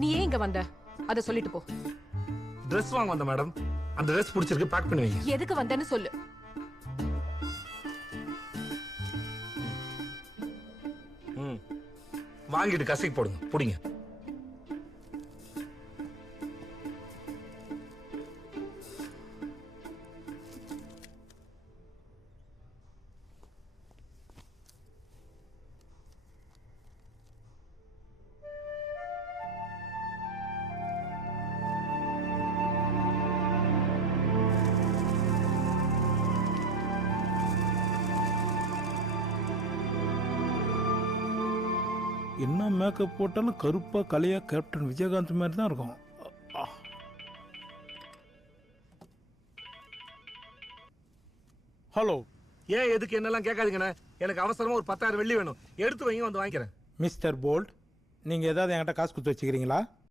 நீ ஏன் இங்க வந்த அத சொல்லிட்டு போ. ட்ரெஸ் வாங்க வந்த மேடம். அந்த ட்ரெஸ் பிடிச்சிருக்கு, பேக் பண்ணி வைங்க. எதுக்கு வந்தேன்னு சொல்லு. வாங்கிட்டு கசக்கி போடுங்க, புடிங்க. என்ன மேக்கப் போட்டாலும் கருப்பா கலையா கேப்டன் விஜயகாந்த் மாதிரி தான் இருக்கும். ஹலோ. ஏன் எதுக்கு என்னெல்லாம் கேட்காதீங்கண்ணே. எனக்கு அவசரமா ஒரு 10,000 வெள்ளி வேணும். எடுத்து வைங்க, வந்து வாங்கிக்கிறேன். மிஸ்டர் போல்ட், நீங்க ஏதாவது என்கிட்ட காசு கொடுத்து வச்சுக்கிறீங்களா?